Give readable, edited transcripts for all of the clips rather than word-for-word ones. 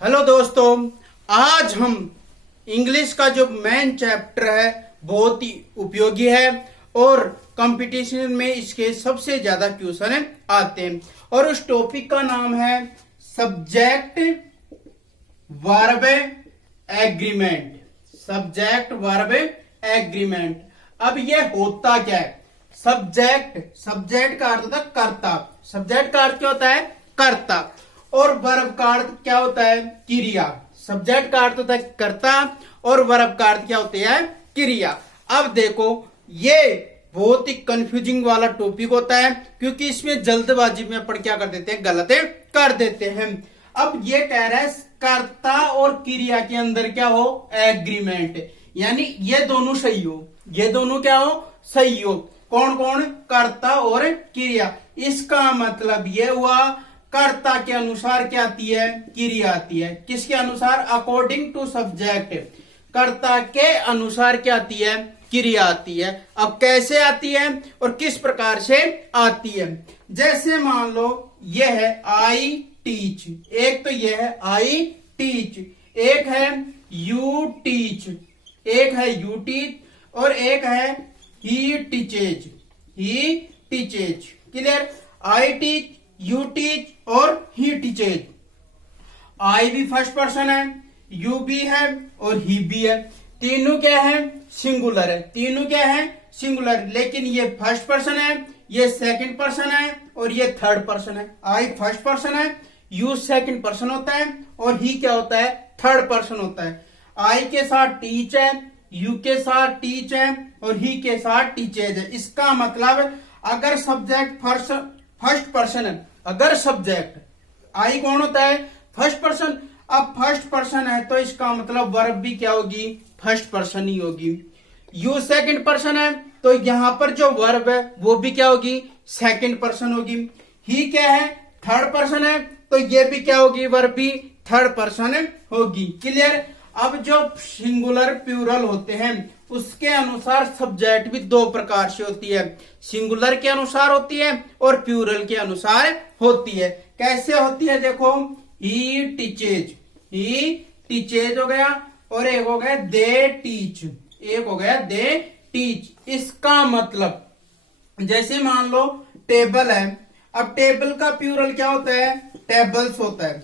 Hello दोस्तों, आज हम इंग्लिश का जो मेन चैप्टर है बहुत ही उपयोगी है और कंपटीशन में इसके सबसे ज्यादा क्वेश्चन आते हैं और उस टॉपिक का नाम है subject verb agreement. Subject verb agreement. अब ये होता क्या है? सब्जेक्ट का अर्थ होता है कर्ता। सब्जेक्ट का अर्थ क्या होता है? कर्ता। और वर्ब का अर्थ क्या होता है? क्रिया। सब्जेक्ट का अर्थ होता है कर्ता और वर्ब का अर्थ क्या होता है? क्रिया। अब देखो, ये बहुत ही कंफ्यूजिंग वाला टॉपिक होता है क्योंकि इसमें जल्दबाजी में अपन क्या कर देते हैं? गलत कर देते हैं। अब ये कह रहा है कर्ता और क्रिया के अंदर क्या हो? एग्रीमेंट, यानी ये दोनों सही हो। ये दोनों क्या हो? सही हो। कौन कौन? कर्ता और क्रिया। इसका मतलब ये हुआ कर्ता के अनुसार क्या आती है? क्रिया आती है। किसके अनुसार? According to subject. कर्ता के अनुसार क्या आती है? क्रिया आती है। अब कैसे आती है और किस प्रकार से आती है? जैसे मान लो ये है आई टीच, एक तो ये है आई टीच, एक है यू टीच, एक है यू टीच और एक है he teaches. He teaches. Clear? I teach, you teach और ही टीचेज। आई भी फर्स्ट पर्सन है, यू भी है और ही भी है। तीनों क्या है? सिंगुलर है। तीनों क्या है? सिंगुलर। लेकिन ये फर्स्ट पर्सन है, ये सेकंड पर्सन है और ये थर्ड पर्सन है। आई फर्स्ट पर्सन है, यू सेकंड पर्सन होता है और ही क्या होता है? थर्ड पर्सन होता है। आई के साथ टीच है, यू के साथ टीच है और ही के साथ टीचेज है। इसका मतलब अगर सब्जेक्ट फर्स्ट पर्सन है, अगर सब्जेक्ट आई कौन होता है? First person. अब फर्स्ट पर्सन है तो इसका मतलब वर्ब भी क्या होगी? फर्स्ट पर्सन ही होगी। यू सेकंड पर्सन है तो यहां पर जो वर्ब है वो भी क्या होगी? सेकंड पर्सन होगी। ही क्या है? थर्ड पर्सन है तो ये भी क्या होगी? वर्ब भी थर्ड पर्सन होगी। क्लियर? अब जो सिंगुलर प्लूरल होते हैं उसके अनुसार सब्जेक्ट भी दो प्रकार से होती है। सिंगुलर के अनुसार होती है और प्लूरल के अनुसार होती है। कैसे होती है? देखो, ही टीचेज, ही टीचेज हो गया और एक हो गया दे टीच, एक हो गया दे टीच। इसका मतलब जैसे मान लो टेबल है। अब टेबल का प्लूरल क्या होता है? टेबल्स होता है।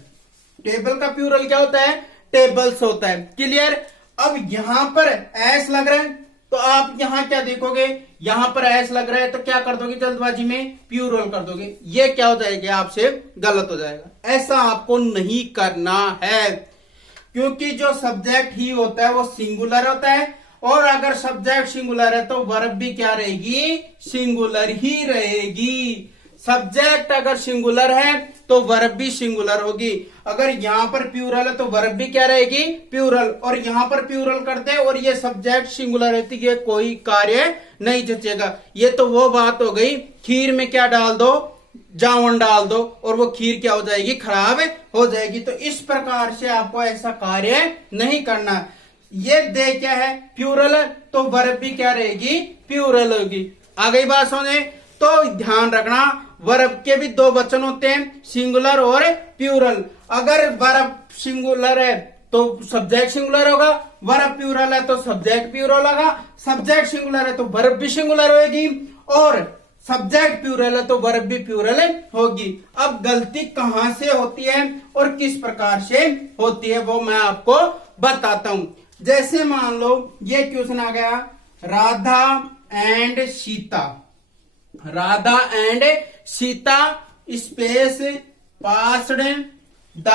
टेबल का प्लूरल क्या होता है? टेबल्स होता है। क्लियर? अब यहां पर एस लग रहा है तो आप यहां क्या देखोगे? यहां पर एस लग रहा है तो क्या कर दोगे? जल्दबाजी में प्लूरल कर दोगे। ये क्या हो जाएगा? आपसे गलत हो जाएगा। ऐसा आपको नहीं करना है क्योंकि जो सब्जेक्ट ही होता है वो सिंगुलर होता है और अगर सब्जेक्ट सिंगुलर है तो वर्ब भी क्या रहेगी? सिंगुलर ही रहेगी। सब्जेक्ट अगर सिंगुलर है तो वर्ब भी सिंगुलर होगी। अगर यहां पर प्लूरल है तो वर्ब भी क्या रहेगी? प्लूरल। और यहां पर प्लूरल करते हैं और ये सब्जेक्ट सिंगुलर रहती है, कोई कार्य नहीं जचेगा। ये तो वो बात हो गई, खीर में क्या डाल दो? जावन डाल दो और वो खीर क्या हो जाएगी? खराब हो जाएगी। तो इस प्रकार से आपको ऐसा कार्य नहीं करना। ये दे क्या है? प्लूरल है तो वर्ब भी क्या रहेगी? प्लूरल होगी। आ गई बात समझे? तो ध्यान रखना, वर्ब के भी दो वचन होते हैं, सिंगुलर और प्लूरल। अगर वर्ब सिंगुलर है तो सब्जेक्ट सिंगुलर होगा, वर्ब प्लूरल है तो सब्जेक्ट प्लूरल होगा। सब्जेक्ट सिंगुलर है तो वर्ब भी सिंगुलर होगी और सब्जेक्ट प्लूरल है तो वर्ब भी प्लूरल होगी। अब गलती कहां से होती है और किस प्रकार से होती है वो मैं आपको बताता हूं। जैसे मान लो ये क्वेश्चन आ गया, Radha and Sita. Radha and Sita space passed the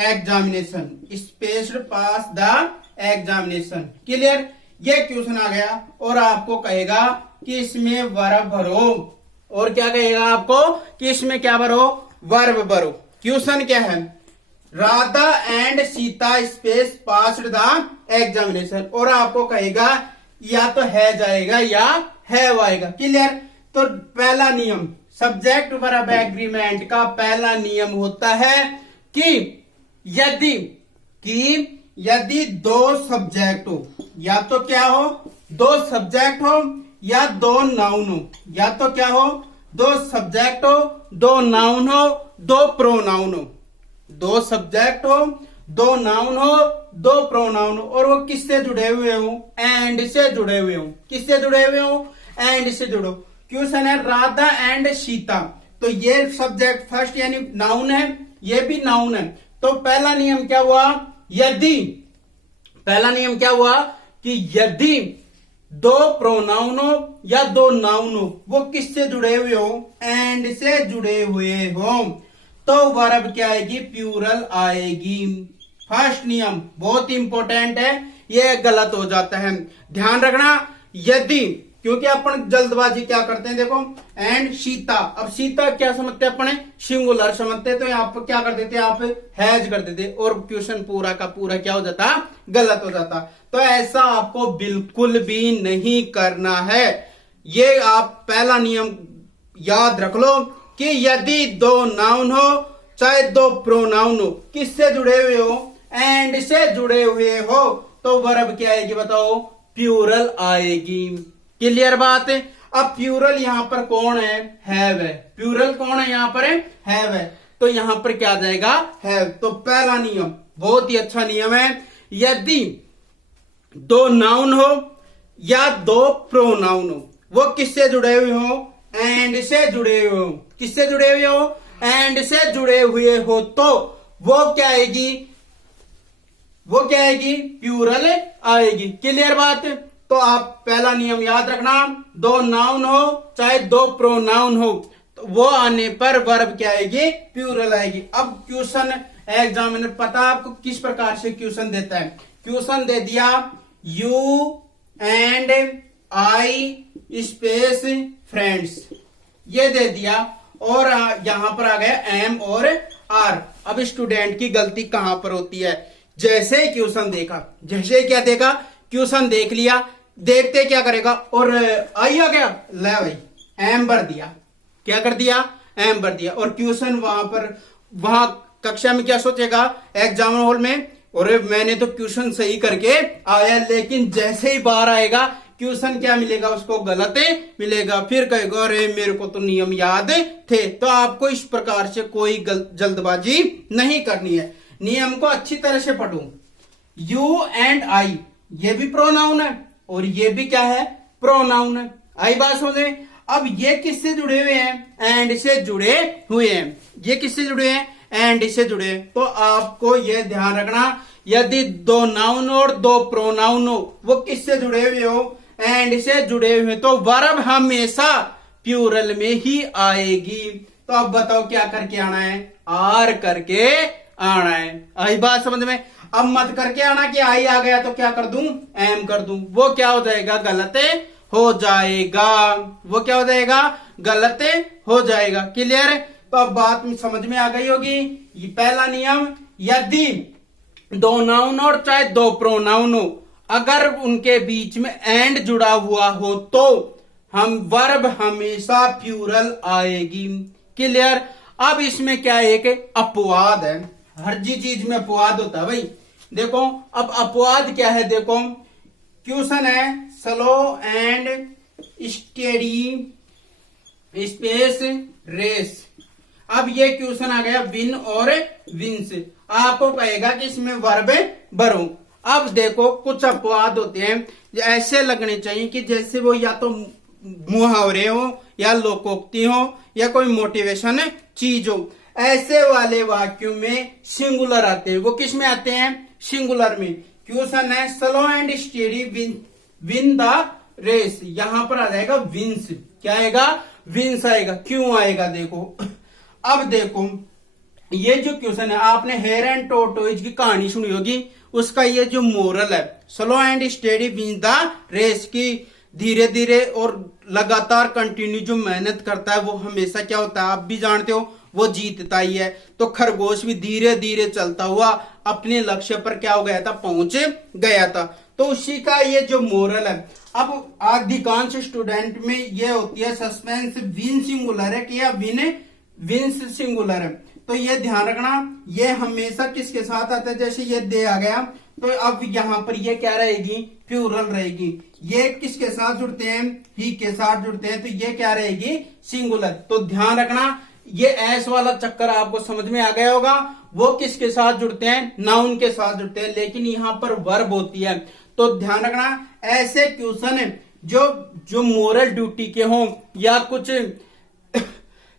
examination, space pass the examination. Clear? ये क्वेश्चन आ गया और आपको कहेगा कि इसमें वर्ब भरो और क्या कहेगा आपको? कि इसमें क्या भरो? वर्ब भरो। क्वेश्चन क्या है? Radha and Sita space passed the examination और आपको कहेगा या तो है जाएगा या है वो आएगा। क्लियर? तो पहला नियम सब्जेक्ट वर्ब एग्रीमेंट का पहला नियम होता है कि यदि दो सब्जेक्ट हो, या तो क्या हो? दो सब्जेक्ट हो या दो नाउन हो। या तो क्या हो? दो सब्जेक्ट हो, दो नाउन हो, दो प्रोनाउन हो। दो सब्जेक्ट हो, दो नाउन हो, दो प्रोनाउन हो, और वो किससे जुड़े हुए हो? एंड से जुड़े हुए हो। किससे जुड़े हुए हो? एंड से जुड़ो। क्वेश्चन है राधा एंड सीता, तो ये सब्जेक्ट फर्स्ट यानी नाउन है, ये भी नाउन है। तो पहला नियम क्या हुआ? यदि, पहला नियम क्या हुआ कि यदि दो प्रोनाउन हो या दो नाउन हो, वो किससे जुड़े हुए हो? एंड से जुड़े हुए हो, तो वर्ब क्या आएगी? प्लूरल आएगी। फर्स्ट नियम बहुत इंपॉर्टेंट है, ये गलत हो जाता है, ध्यान रखना। यदि, क्योंकि अपन जल्दबाजी क्या करते हैं, देखो एंड सीता, अब सीता क्या समझते हैं अपने? सिंगुलर समझते हैं, तो यहाँ पर क्या कर देते हैं आप? हैज कर देते, और क्वेश्चन पूरा का पूरा क्या हो जाता? गलत हो जाता। तो ऐसा आपको बिल्कुल भी नहीं करना है। ये आप पहला नियम याद रख लो कि यदि दो नाउन हो चाहे दो प्रोनाउन हो, किससे जुड़े हुए हो? एंड से जुड़े हुए हो, तो वर्ब क्या आएगी बताओ? प्लूरल आएगी। क्लियर बात है? अब प्लूरल यहां पर कौन है? हैव है। प्लूरल कौन है यहां पर? हैव है, तो यहां पर क्या आ जाएगा? हैव। तो पहला नियम बहुत ही अच्छा नियम है, यदि दो नाउन हो या दो प्रोनाउन हो, वो किससे जुड़े हुए हो? एंड से जुड़े हुए हो। किससे जुड़े हुए हो? एंड से जुड़े हुए हो, तो वो क्या आएगी? वो क्या आएगी? प्लूरल आएगी। क्लियर बात? तो आप पहला नियम याद रखना, दो नाउन हो चाहे दो प्रोनाउन हो, तो वो आने पर वर्ब क्या आएगी? प्लूरल आएगी। अब क्वेश्चन एग्जामिनर पता आपको किस प्रकार से क्वेश्चन देता है? क्वेश्चन दे दिया you and I space friends, ये दे दिया, और यहां पर आ गया एम और आर। अब स्टूडेंट की गलती कहां पर होती है? जैसे क्वेश्चन देखा, जैसे क्या देखा, क्वेश्चन देख लिया, देखते क्या करेगा, और आई आ गया, ले भाई एम भर दिया। क्या कर दिया? एम भर दिया। और क्वेश्चन वहां कक्षा में क्या सोचेगा? एग्जाम हॉल में, और मैंने तो क्वेश्चन सही करके आया, लेकिन जैसे ही बाहर आएगा क्वेश्चन क्या मिलेगा उसको? गलत मिलेगा। फिर कहेगा अरे मेरे को तो नियम याद थे। तो आपको इस प्रकार से कोई जल्दबाजी नहीं करनी है, नियम को अच्छी तरह से पढ़ो। यू एंड आई, ये भी प्रोनाउन है और ये भी क्या है? प्रोनाउन है। आई बात समझे? अब ये किससे जुड़े हुए हैं? एंड से जुड़े हुए हैं। ये किससे जुड़े हैं? एंड से जुड़े हैं। तो आपको ये ध्यान रखना, यदि दो नाउन और दो प्रोनाउन हो, वो किससे जुड़े हुए हो? एंड से जुड़े हुए, तो वर्ब हमेशा प्लूरल में ही आएगी। तो अब बताओ क्या करके आना है? आर करके आना है। आई बात समझ में? अब मत करके आना कि आई आ गया तो क्या कर दूं? एम कर दूं। वो क्या हो जाएगा? गलत हो जाएगा। वो क्या हो जाएगा? गलत हो जाएगा। क्लियर? तो अब बात में समझ में आ गई होगी। ये पहला नियम, यदि दो नाउन और चाहे दो प्रोनाउन हो, अगर उनके बीच में एंड जुड़ा हुआ हो, तो हम वर्ब हमेशा प्लूरल आएगी। क्लियर? अब इसमें क्या है? एक अपवाद है। हर चीज में अपवाद होता है भाई। देखो अब अपवाद क्या है? देखो क्वेश्चन है slow and steady space race. अब ये क्वेश्चन आ गया विन और विंस। आपको कहेगा कि इसमें वर्ब भरो। अब देखो कुछ अपवाद होते हैं, ऐसे लगने चाहिए कि जैसे वो या तो मुहावरे हो या लोकोक्ति हो या कोई मोटिवेशन चीज हो। ऐसे वाले वाक्यों में सिंगुलर आते हैं। वो किस में आते हैं? सिंगुलर में। क्वेश्चन है slow and steady win the race, यहां पर आ जाएगा विंस। क्या आएगा? विंस आएगा। क्यों आएगा? देखो अब देखो ये जो क्वेश्चन है, आपने हेयर एंड टोर्टोइज की कहानी सुनी होगी, उसका ये जो मोरल है, slow and steady win the race, की धीरे धीरे और लगातार कंटिन्यू जो मेहनत करता है वो हमेशा क्या होता है? आप भी जानते हो, वो जीतता ही है। तो खरगोश भी धीरे धीरे चलता हुआ अपने लक्ष्य पर क्या हो गया था? पहुंच गया था। तो उसी का ये जो मोरल है। अब अधिकांश स्टूडेंट में ये होती है सस्पेंस, विन सिंगुलर है कि या विंस सिंगुलर है। तो ये ध्यान रखना, ये हमेशा किसके साथ आता है? जैसे ये दे आ गया, तो अब यहां पर ये क्या रहेगी? प्लूरल रहेगी। ये किसके साथ जुड़ते हैं? ही के साथ जुड़ते हैं, तो ये क्या रहेगी? सिंगुलर। तो ध्यान रखना, ये एस वाला चक्कर आपको समझ में आ गया होगा। वो किसके साथ जुड़ते हैं? नाउन के साथ जुड़ते हैं, लेकिन यहां पर वर्ब होती है। तो ध्यान रखना, ऐसे क्वेश्चन जो मोरल ड्यूटी के हों या कुछ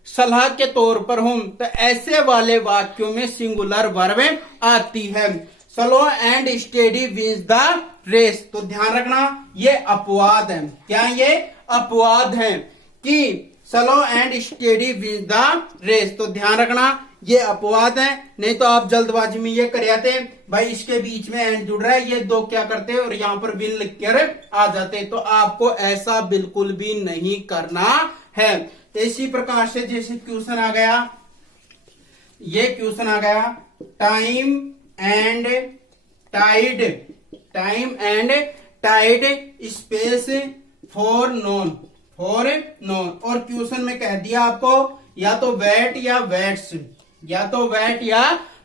सलाह के तौर पर हों, तो ऐसे वाले वाक्यों में सिंगुलर वर्ब आती है। Slow and steady wins the race. तो ध्यान रखना, ये अपवाद है। क्या ये अपवाद है कि slow and steady wins the race? तो ध्यान रखना, ये अपवाद है। नहीं तो आप जल्दबाजी में ये कर आते भाई इसके बीच में एंड जुड़ रहा है, ये दो क्या करते और यहां पर विन लिख कर आ जाते। तो आपको ऐसा बिल्कुल भी नहीं करना है। इसी प्रकार से जैसे क्वेश्चन आ गया, ये क्वेश्चन आ गया time and tide space for none और क्वेश्चन में कह दिया आपको या तो वेट या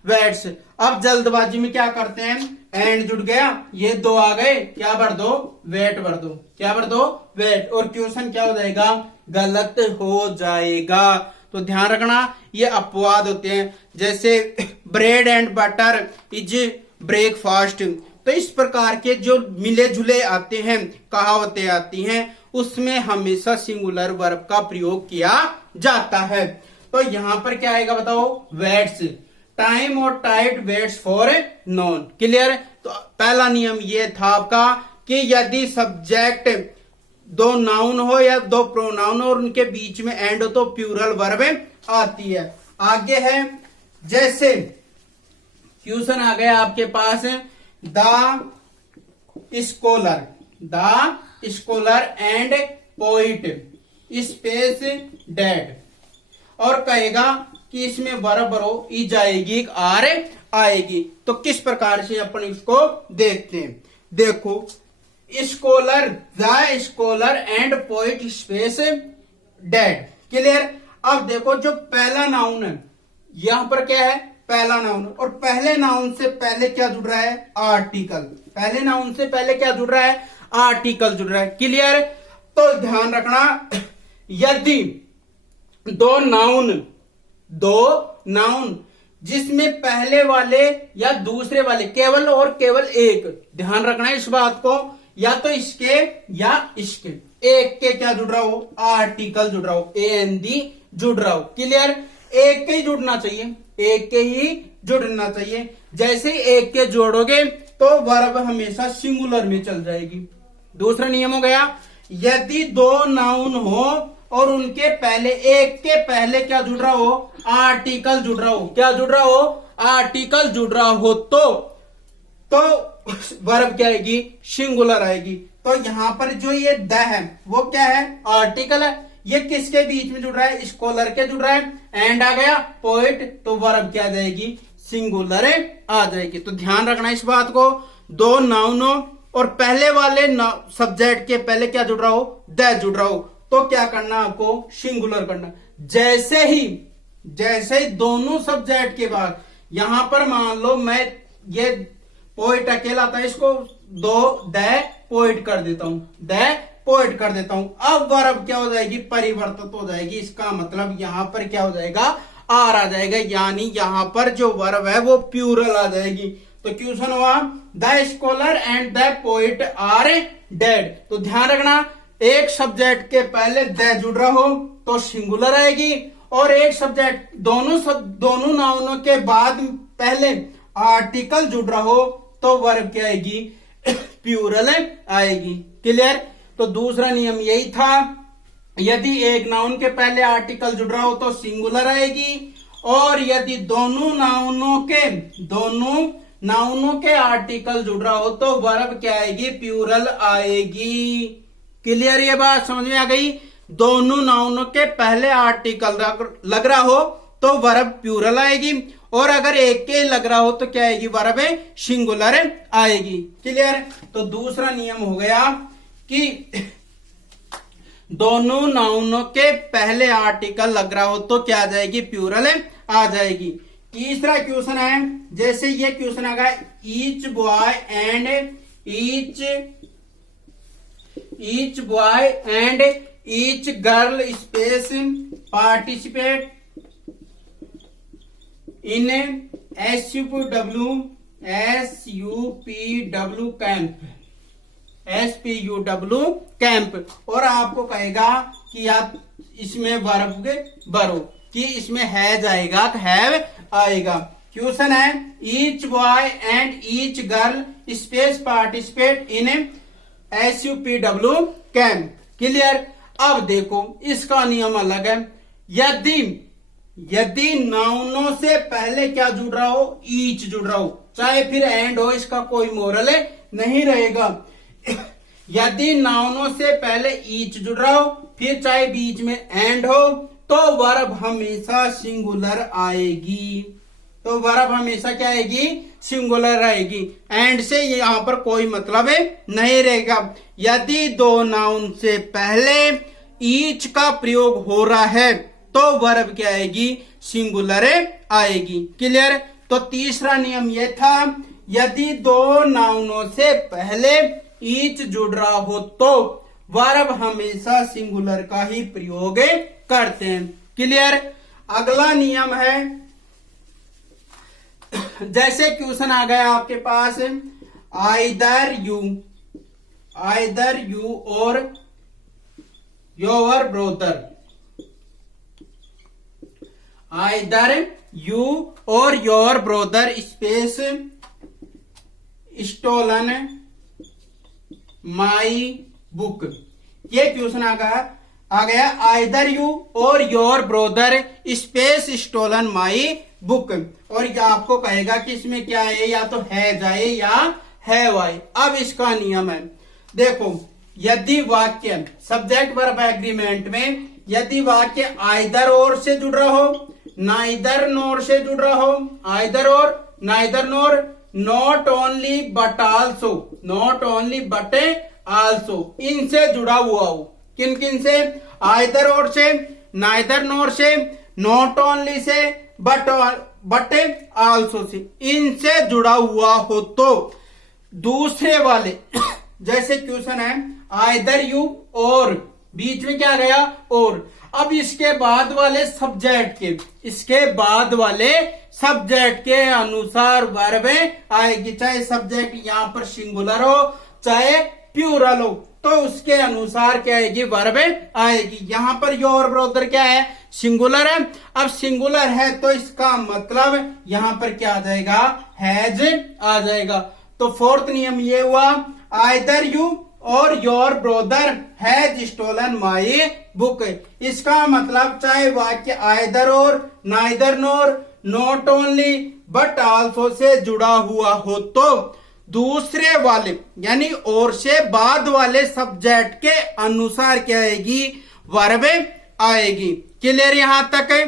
वेट्स। अब जल्दबाजी में क्या करते हैं, एंड जुड़ गया, ये दो आ गए, क्या भर दो? वेट भर दो। क्या भर दो? वेट। और क्वेश्चन क्या हो जाएगा? गलत हो जाएगा। तो ध्यान रखना, ये अपवाद होते हैं। जैसे bread and butter is breakfast. तो इस प्रकार के जो मिले जुले आते हैं, कहावतें आती हैं, उसमें हमेशा सिंगुलर वर्ब का प्रयोग किया जाता है। तो यहां पर क्या आएगा बताओ? वेट्स। टाइम और tide waits for none. Clear? तो पहला नियम ये था आपका कि यदि सब्जेक्ट दो नाउन हो या दो प्रोनाउन हो और उनके बीच में एंड हो तो प्लूरल वर्ब आती है। आगे है, जैसे क्वेश्चन आ गया आपके पास, the scholar and poet space dead, और कहेगा कि इसमें वर्ब रो ई जाएगी, आर आएगी। तो किस प्रकार से अपन इसको देखते हैं। देखो, scholar, the scholar and poet space dead. Clear? अब देखो, जो पहला नाउन है यहां पर क्या है? पहला नाउन। और पहले नाउन से पहले क्या जुड़ रहा है? आर्टिकल। पहले नाउन से पहले क्या जुड़ रहा है? आर्टिकल जुड़ रहा है। क्लियर? तो ध्यान रखना, यदि दो नाउन जिसमें पहले वाले या दूसरे वाले केवल और केवल एक, ध्यान रखना इस बात को, या तो इसके या इसके एक के क्या जुड़ रहा हो? आर्टिकल जुड़ रहा हो, एएनडी जुड़ रहा हो। क्लियर? एक के ही जुड़ना चाहिए, एक के ही जुड़ना चाहिए। जैसे एक के जोड़ोगे तो वर्ब हमेशा सिंगुलर में चल जाएगी। दूसरा नियम हो गया, यदि दो नाउन हो और उनके पहले, एक के पहले क्या जुड़ रहा हो? आर्टिकल जुड़ रहा हो। क्या जुड़ रहा हो? आर्टिकल जुड़ रहा हो तो वर्ब क्या आएगी? सिंगुलर आएगी। तो यहां पर जो ये द है वो क्या है? आर्टिकल है। ये किसके बीच में जुड़ रहा है? स्कॉलर के जुड़ रहा है। एंड आ गया पोइट, तो वर्ब क्या आ जाएगी? सिंगुलर आ जाएगी। तो ध्यान रखना इस बात को, दो नाउनों और पहले वाले सब्जेक्ट के पहले क्या जुड़ रहा हो? द जुड़ रहा हो, तो क्या करना आपको? सिंगुलर करना। जैसे ही दोनों सब्जेक्ट के बाद, यहां पर मान लो मैं ये पोइट अकेला था, इसको द पोइट कर देता हूं, अब वर्ब क्या हो जाएगी? परिवर्तित हो जाएगी। इसका मतलब यहां पर क्या हो जाएगा? आर आ जाएगा, यानी यहां पर जो वर्ब है वो प्लूरल आ जाएगी। तो क्वेश्चन हुआ, the scholar and the poet are dead. तो ध्यान रखना, एक सब्जेक्ट के पहले द जुड़ रहा हो तो सिंगुलर आएगी, और एक सब्जेक्ट दोनों नाउनों के बाद पहले आर्टिकल जुड़ रहा हो तो वर्ब क्या आएगी? प्लूरल आएगी। क्लियर? तो दूसरा नियम यही था, यदि एक नाउन के पहले आर्टिकल जुड़ रहा हो तो सिंगुलर आएगी, और यदि दोनों नाउनों के आर्टिकल जुड़ रहा हो तो वर्ब क्या आएगी? प्लूरल आएगी। क्लियर? ये बात समझ में आ गई? दोनों नाउनों के पहले आर्टिकल लग रहा हो तो वर्ब प्लूरल आएगी, और अगर एक के लग रहा हो तो क्या आएगी? वर्ब सिंगुलर आएगी। क्लियर? तो दूसरा नियम हो गया कि दोनों नाउनों के पहले आर्टिकल लग रहा हो तो क्या आ जाएगी? प्लूरल आ जाएगी। तीसरा क्वेश्चन है, जैसे ये क्वेश्चन आ गया, each boy and each girl space in SUPW camp, SPUW camp. और आपको कहेगा कि आप इसमें वर्ब भरो, कि इसमें हैज आएगा, हैव आएगा। क्वेश्चन है each boy and each girl space participate in SUPW camp. Clear. अब देखो इसका नियम अलग है। यदि नाउनों से पहले क्या जुड़ रहा हो, ईच जुड़ रहा हो, चाहे फिर एंड हो, इसका कोई मोरल नहीं रहेगा। यदि नाउनों से पहले ईच जुड़ रहा हो, फिर चाहे बीच में एंड हो, तो वर्ब हमेशा सिंगुलर आएगी। तो वर्ब हमेशा क्या आएगी, सिंगुलर आएगी। एंड से यहां पर कोई मतलब नहीं रहेगा। यदि दो नाउन से पहले ईच का प्रयोग हो रहा है तो वर्ब क्या आएगी, सिंगुलर आएगी। क्लियर। तो तीसरा नियम यह था, यदि दो नाउनों से पहले ईच जुड़ रहा हो तो वर्ब हमेशा सिंगुलर का ही प्रयोग करते हैं। क्लियर। अगला नियम है, जैसे क्वेश्चन आ गया आपके पास, आइदर यू और योर ब्रदर, आइदर यू और your brother space stolen my book. ये क्वेश्चन आ गया आइदर यू और your brother space stolen my book. और ये आपको कहेगा कि इसमें क्या है, या तो है जाए या है वाई। अब इसका नियम है, देखो यदि वाक्य सब्जेक्ट वर्ब एग्रीमेंट में यदि वाक्य आइदर और से जुड़ रहा हो, नाइदर नोर से जुड़ रहा हो, either or neither nor, not only but also, not only but also, इनसे जुड़ा हुआ हो। किन किन से, आइदर और से, नाइदर नोर से, not only say, but also से, इनसे जुड़ा हुआ हो। तो दूसरे वाले जैसे क्वेश्चन है आइदर यू और बीच में क्या गया और, अब इसके बाद वाले सब्जेक्ट के अनुसार वर्ब आएगी। चाहे सब्जेक्ट यहां पर सिंगुलर हो चाहे प्लूरल हो, तो उसके अनुसार क्या आएगी, वर्ब आएगी। यहां पर योर ब्रदर क्या है, सिंगुलर है। अब सिंगुलर है तो इसका मतलब यहां पर क्या आ जाएगा, हैज आ जाएगा। तो फोर्थ नियम ये हुआ, आइदर यू और your brother has stolen my book. इसका मतलब चाहे वाक्य either or, neither nor, not only but also से जुड़ा हुआ हो, तो दूसरे वाले यानी और से बाद वाले सब्जेक्ट के अनुसार क्या आएगी, वर्ब आएगी। क्लियर यहां तक है।